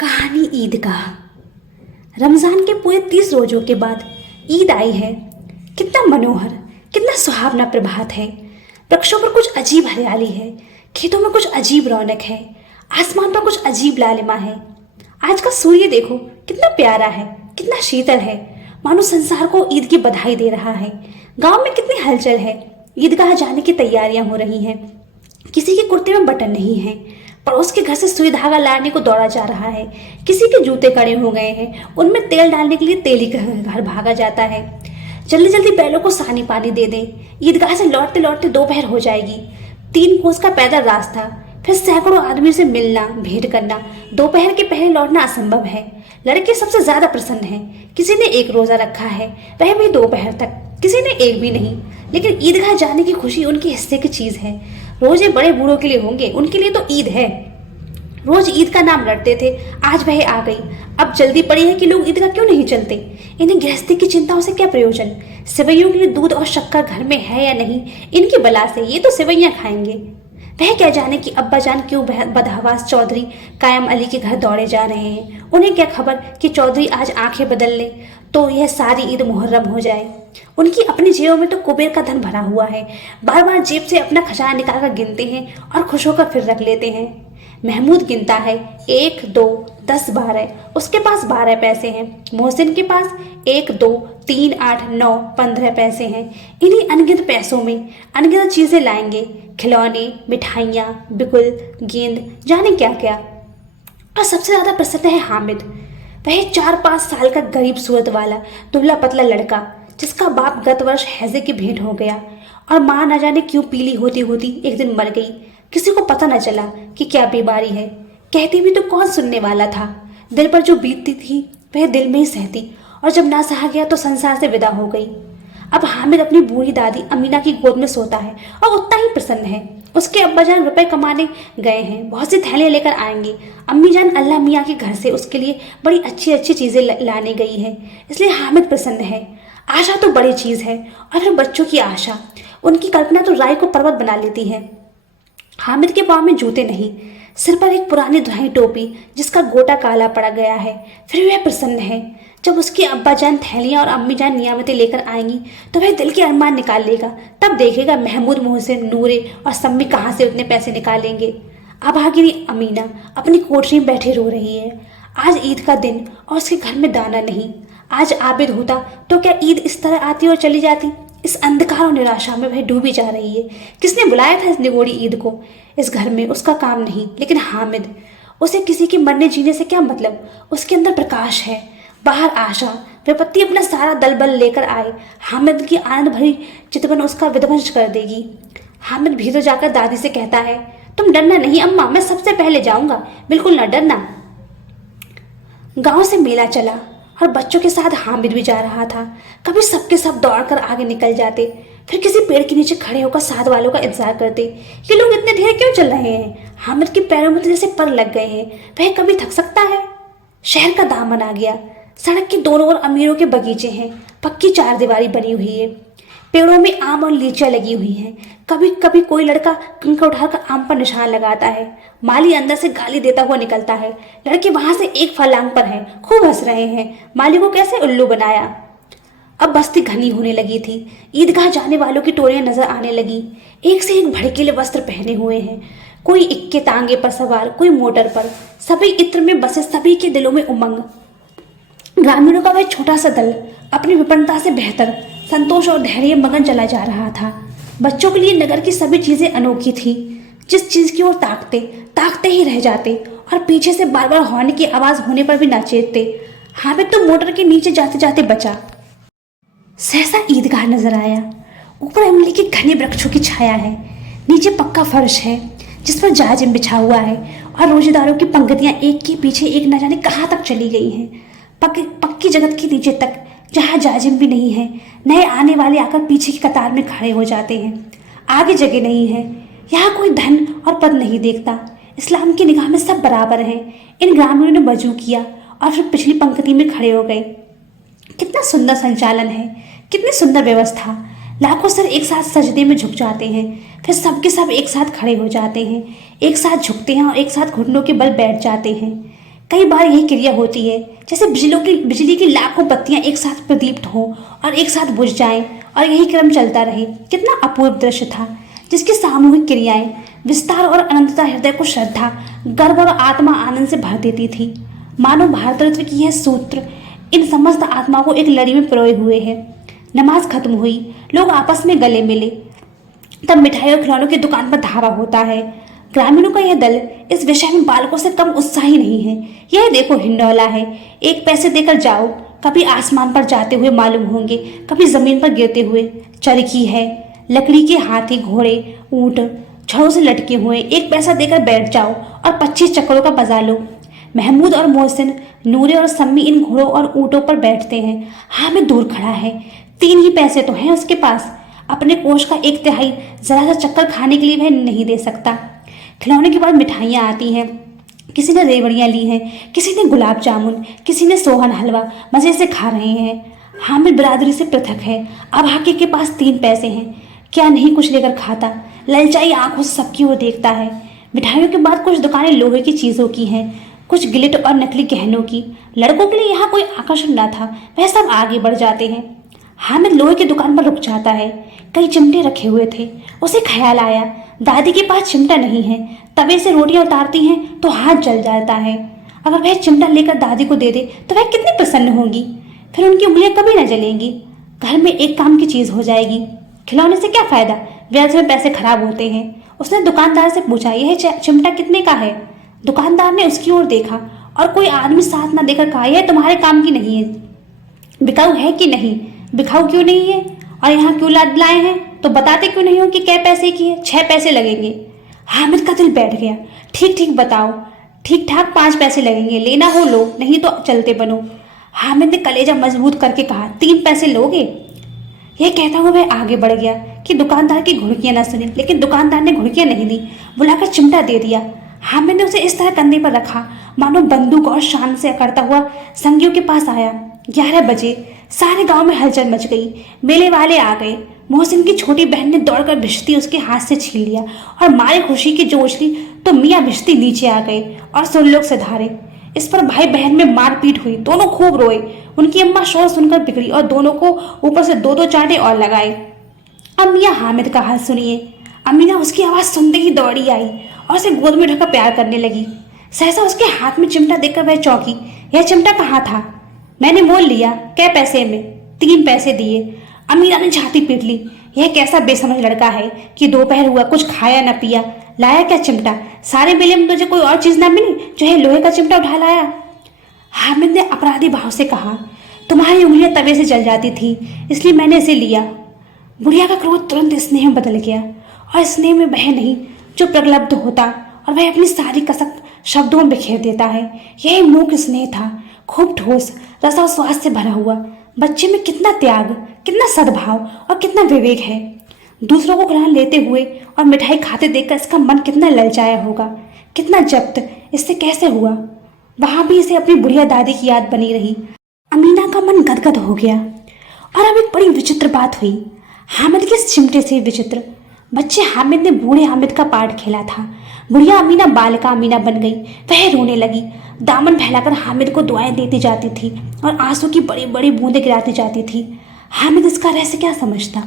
कहानी ईद का। रमज़ान के पूरे 30 रोज़ों के बाद ईद आई है। कितना मनोहर, कितना सुहावना प्रभात है। वृक्षों पर कुछ अजीब हरियाली है, खेतों में कुछ अजीब रौनक है, आसमान पर कुछ अजीब लालिमा है। आज का सूर्य देखो कितना प्यारा है, कितना शीतल है, मानो संसार को ईद की बधाई दे रहा है। गांव में कितनी हलचल है, ईदगाह जाने की तैयारियां हो रही हैं। किसी के कुर्ते में बटन नहीं है, पड़ोस के घर से सुई धागा लाने को दौड़ा जा रहा है। किसी के जूते कड़े हो गए हैं, उनमें तेल डालने के लिए तेली का घर भागा जाता है। जल्दी जल्दी बैलों को सानी पानी दे दें, ईदगाह से लौटते लौटते दोपहर हो जाएगी। 3 कोस का पैदल रास्ता, फिर सैकड़ों आदमी से मिलना भेंट करना, दोपहर के पहले लौटना असंभव है। लड़के सबसे ज्यादा प्रसन्न हैं। किसी ने 1 रोजा रखा है, वह भी दोपहर तक, किसी ने 1 भी नहीं। लेकिन ईदगाह जाने की खुशी उनके हिस्से की चीज है। रोजे बड़े बूढ़ों के लिए होंगे, उनके लिए तो ईद है। रोज ईद का नाम रटते थे, आज वह आ गई। अब जल्दी पड़ी है कि लोग ईदगाह क्यों नहीं चलते। इन्हें गृहस्थी की चिंताओं से क्या प्रयोजन। सिवैयों के लिए दूध और शक्कर घर में है या नहीं, इनकी बला से ये तो सिवैयां खाएंगे। वह क्या जाने कि अब्बा जान क्यों बदहवास चौधरी कायम अली के घर दौड़े जा रहे हैं। उन्हें क्या खबर कि चौधरी आज आंखें बदल ले तो यह सारी ईद मुहर्रम हो जाए। उनकी अपनी जेबों में तो कुबेर का धन भरा हुआ है, बार बार जेब से अपना खजाना निकाल कर गिनते हैं और खुश होकर फिर रख लेते हैं। महमूद गिनता है 1 2 10 12, उसके पास 12 पैसे हैं। मोहसिन के पास 1 2 3 8 9 15 पैसे हैं। इन्हीं अनगिनत पैसों में अनगिनत चीजें लाएंगे, खिलौने, मिठाइयाँ, बिगुल, गेंद, जाने क्या क्या। और सबसे ज्यादा प्रसन्न है हामिद। वह 4-5 साल का गरीब सूरत वाला दुबला पतला लड़का, जिसका बाप गत वर्ष हैजे की भेंट हो गया और माँ न जाने क्यों पीली होती होती एक दिन मर गई। किसी को पता न चला कि क्या बीमारी है। कहती भी तो कौन सुनने वाला था। दिल पर जो बीतती थी वह दिल में ही सहती, और जब ना सहा गया तो संसार से विदा हो गई। अब हामिद अपनी बूढ़ी दादी अमीना की गोद में सोता है और उतना ही प्रसन्न है। उसके अब्बाजान रुपए कमाने गए हैं, बहुत सी थैलियां लेकर आएंगे। अम्मी जान अल्लाह मियाँ के घर से उसके लिए बड़ी अच्छी अच्छी चीजें लाने गई है, इसलिए हामिद प्रसन्न है। आशा तो बड़ी चीज है, और फिर बच्चों की आशा, उनकी कल्पना तो राय को पर्वत बना लेती है। हामिद के पाँव में जूते नहीं, सिर पर एक पुरानी धुलाई टोपी जिसका गोटा काला पड़ गया है, फिर वह प्रसन्न है। जब उसके अब्बा जान थैलियां और अम्मी जान नियामतें लेकर आएंगी तो वह दिल के अरमान निकाल लेगा। तब देखेगा महमूद, मोहसिन, नूरे और सम्मी कहाँ से उतने पैसे निकालेंगे। अभागिनी अमीना अपनी कोठरी में बैठी रो रही है। आज ईद का दिन और उसके घर में दाना नहीं। आज आबिद होता तो क्या ईद इस तरह आती और चली जाती। इस अंधकार और निराशा में वह डूबी जा रही है। किसने बुलाया था इस निगोड़ी ईद को। इस घर में उसका काम नहीं, लेकिन हामिद, उसे किसी के मरने जीने से क्या मतलब। उसके अंदर प्रकाश है, बाहर आशा। विपत्ति अपना सारा दल बल लेकर आए, हामिद की आनंद भरी चितवन उसका विध्वंस कर देगी। हामिद भीतर जाकर दादी से कहता है, तुम डरना नहीं अम्मा, मैं सबसे पहले जाऊंगा, बिल्कुल न डरना। गांव से मेला चला और बच्चों के साथ हामिद भी जा रहा था। कभी सबके सब दौड़कर आगे निकल जाते, फिर किसी पेड़ के नीचे खड़े होकर साथ वालों का इंतजार करते। ये लोग इतने धीरे क्यों चल रहे हैं। हामिद के पैरों में तो जैसे पर लग गए हैं, वह कभी थक सकता है। शहर का दामन आ गया। सड़क के दोनों ओर अमीरों के बगीचे हैं, पक्की 4 दीवारी बनी हुई है, पेड़ों में आम और लीचियां लगी हुई हैं। कभी कभी कोई लड़का कंकड़ उठाकर आम पर निशान लगाता है। माली अंदर से गाली देता हुआ निकलता है। लड़के वहां से एक फलांग पर हैं, खूब हंस रहे हैं। माली को कैसे उल्लू बनाया। अब बस्ती घनी होने लगी थी। ईदगाह जाने वालों की टोलियां नजर आने लगी। एक से एक भड़कीले वस्त्र पहने हुए हैं, कोई इक्के तांगे पर सवार, कोई मोटर पर। सभी इत्र में बसे, सभी के दिलों में उमंग। ग्रामीणों का वह छोटा सा दल अपनी विपन्नता से बेहतर संतोष और धैर्य मगन चला जा रहा था। बच्चों के लिए नगर की सभी चीजें अनोखी थी। जिस चीज की ओर ताकते ताकते ही रह जाते, और पीछे से बार बार हॉर्न की आवाज होने पर भी ना चेतते। हामिद तो मोटर के नीचे जाते जाते बचा। सहसा ईदगाह नजर आया। ऊपर इमली के घने वृक्षों की छाया है, नीचे पक्का फर्श है जिस पर जाजिम बिछा हुआ है, और रोजेदारों की पंक्तियां एक के पीछे एक न जाने कहाँ तक चली गई हैं। पक्की जगत के नीचे तक, जहाँ जाजिम भी नहीं है। नए आने वाले आकर पीछे की कतार में खड़े हो जाते हैं। आगे जगह नहीं है। यहाँ कोई धन और पद नहीं देखता। इस्लाम की निगाह में सब बराबर हैं। इन ग्रामीणों ने वजू किया और फिर पिछली पंक्ति में खड़े हो गए। कितना सुंदर संचालन है, कितनी सुंदर व्यवस्था। लाखों सर एक साथ सजदे में झुक जाते हैं, फिर सबके सब एक साथ खड़े हो जाते हैं, एक साथ झुकते हैं और एक साथ घुटनों के बल बैठ जाते हैं। कई बार यही क्रिया होती है, जैसे बिजली की लाखों बत्तियां एक साथ प्रदीप्त हों और एक साथ बुझ जाएं और यही क्रम चलता रहे। कितना अपूर्व दृश्य था, जिसकी सामूहिक क्रियाएं, विस्तार और अनंतता हृदय को श्रद्धा, गर्व और आत्मा आनंद से भर देती थी। मानो भारतरत्न की यह सूत्र इन समस्त आत्मा को एक लड़ी में पिरोए हुए है। नमाज खत्म हुई, लोग आपस में गले मिले, तब मिठाई और खिलौनों की दुकान पर धावा होता है। ग्रामीणों का यह दल इस विषय में बालकों से कम उत्साही नहीं है। यह देखो हिंडौला है, 1 पैसे देकर जाओ, कभी आसमान पर जाते हुए मालूम होंगे, कभी जमीन पर गिरते हुए। चरखी है, लकड़ी के हाथी, घोड़े, ऊंट छड़ों से लटके हुए, 1 पैसा देकर बैठ जाओ और 25 चक्करों का बजा लो। महमूद और मोहसिन, नूरे और सम्मी इन घोड़ों और ऊँटों पर बैठते हैं। हामिद दूर खड़ा है, 3 ही पैसे तो हैं उसके पास। अपने कोष का 1/3 जरा सा चक्कर खाने के लिए वह नहीं दे सकता। खिलौने के बाद मिठाइयाँ आती हैं। किसी ने रेवड़ियाँ ली हैं, किसी ने गुलाब जामुन, किसी ने सोहन हलवा मज़े से खा रहे हैं। हामिद बिरादरी से पृथक है। अब हाके के पास 3 पैसे हैं, क्या नहीं कुछ लेकर खाता। ललचाई आंखों से सबकी ओर देखता है। मिठाइयों के बाद कुछ दुकानें लोहे की चीज़ों की हैं, कुछ गिलिट और नकली गहनों की। लड़कों के लिए यहाँ कोई आकर्षण न था, वह सब आगे बढ़ जाते हैं। हामिद लोहे की दुकान पर रुक जाता है। कई चिमटे रखे हुए थे। उसे ख्याल आया, दादी के पास चिमटा नहीं है। तवे से रोटियां उतारती हैं तो हाथ जल जाता है। अगर वह चिमटा लेकर दादी को दे दे तो वह कितनी प्रसन्न होगी। फिर उनकी उंगलियां कभी न जलेंगी। घर में एक काम की चीज़ हो जाएगी। खिलौने से क्या फ़ायदा, व्यर्थ में पैसे खराब होते हैं। उसने दुकानदार से पूछा, यह चिमटा कितने का है? दुकानदार ने उसकी ओर देखा और कोई आदमी साथ न देकर कहा, यह तुम्हारे काम की नहीं है। बिकाऊ है कि नहीं? बिकाऊ क्यों नहीं है? और यहाँ क्यों लाए हैं? तो बताते क्यों नहीं हो कि कै पैसे की है? 6 पैसे लगेंगे। हामिद का दिल बैठ गया। ठीक ठीक बताओ। ठीक ठाक 5 पैसे लगेंगे, लेना हो लो, नहीं तो चलते बनो। हामिद ने कलेजा मजबूत करके कहा, 3 पैसे लोगे? यह कहता हुआ वह आगे बढ़ गया कि दुकानदार की घुड़कियां न सुनी, लेकिन दुकानदार ने घुड़कियां नहीं दी, बुलाकर चिमटा दे दिया। हामिद ने उसे इस तरह कंधे पर रखा मानो बंदूक और शान से अकड़ता हुआ संगियों के पास आया। 11 बजे। सारे गांव में हलचल मच गई। मेले वाले आ गए। मोहसिन की छोटी बहन ने दौड़कर भिश्ती उसके हाथ से छीन लिया और मारे खुशी की जोश ली तो मियाँ भिश्ती नीचे आ गए और सुन लोग से धारे। इस पर भाई बहन में मारपीट हुई। दोनों खूब रोए। उनकी अम्मा शोर सुनकर बिगड़ी और दोनों को ऊपर से 2-2 चांटे और लगाए। अब मियाँ हामिद का हाल सुनिए। अमीना उसकी आवाज़ सुनते ही दौड़ी आई और उसे गोद में ढककर प्यार करने लगी। सहसा उसके हाथ में चिमटा देखकर वह चौंकी। यह चिमटा कहाँ था? मैंने मोल लिया। कै पैसे में? 3 पैसे दिए। अमीना ने छाती पीट ली। यह कैसा बेसमझ लड़का है कि दोपहर हुआ, कुछ खाया न पिया, लाया क्या चिमटा? सारे मेले में तुझे कोई और चीज ना मिली जो है लोहे का चिमटा उठा लाया? हामिद ने अपराधी भाव से कहा, तुम्हारी उंगलियां तवे से जल जाती थी, इसलिए मैंने इसे लिया। बुढ़िया का क्रोध तुरंत स्नेह में बदल गया और स्नेह में वह नहीं जो प्रगल्भ होता और वह अपनी सारी कसक शब्दों में बिखेर देता है। यही मूक स्नेह था, खूब ठोस, रस और स्वाद से भरा हुआ। बच्चे में कितना त्याग, कितना सद्भाव और कितना विवेक है। दूसरों को खिला लेते हुए और मिठाई खाते देखकर इसका मन कितना ललचाया होगा, कितना जब्त इससे कैसे हुआ। वहां भी इसे अपनी बुढ़िया दादी की याद बनी रही। अमीना का मन गदगद हो गया। और अब एक बड़ी विचित्र बात हुई। हामिद के इस चिमटे से विचित्र। बच्चे हामिद ने बूढ़े हामिद का पार्ट खेला था। बुढ़िया अमीना बालिका अमीना बन गई। वह रोने लगी, दामन फैलाकर हामिद को दुआएं देती जाती थी और आंसू की बड़ी बड़ी बूंदें गिराती जाती थी। हामिद इसका रहस्य क्या समझता?